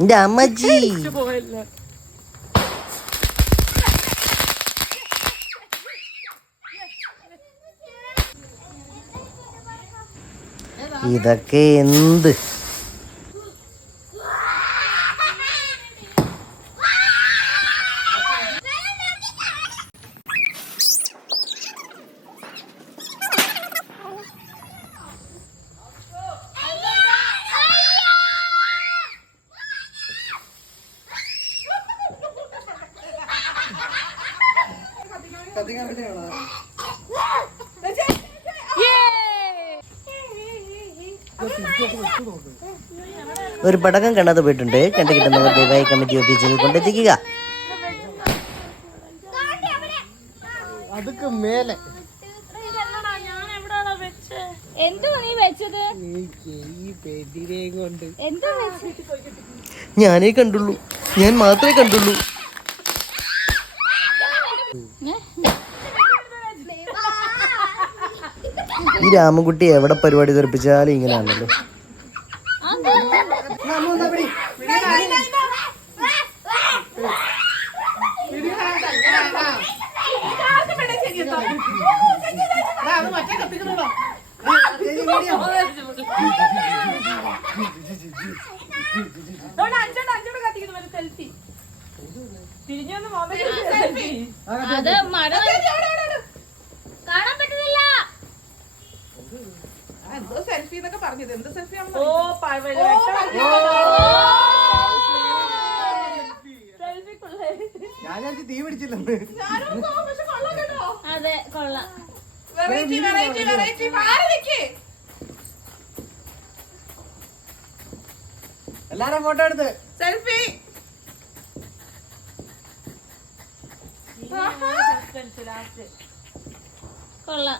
എന്റെ അമ്മജി ഇതൊക്കെ എന്ത്? ഒരു പടക്കം കണ്ടത് പോയിട്ടുണ്ട്. കണ്ടു കിട്ടുന്നവർ ദയവായി കമ്മിറ്റി ഓഫീസിൽ കൊണ്ടെത്തിക്കുക. അതൊക്കെ മേലെ ഞാനേ കണ്ടുള്ളൂ, ഞാൻ മാത്രമേ കണ്ടുള്ളൂ. ഈ രാമൻകുട്ടി എവിടെ പരിപാടി തെറിപ്പിച്ചാലും ഇങ്ങനെയാണല്ലോ. അത് മഴ കാണാൻ പറ്റുന്നില്ല. എന്തോ സെൽഫി എന്നൊക്കെ പറഞ്ഞത്. എന്ത് സെൽഫിയാണ്? ഞാൻ തീ പിടിച്ചില്ലെന്ന്. അതെ കൊള്ളാം. എല്ലാരും ഫോട്ടോ എടുത്ത് സെൽഫി. കൊള്ളാം.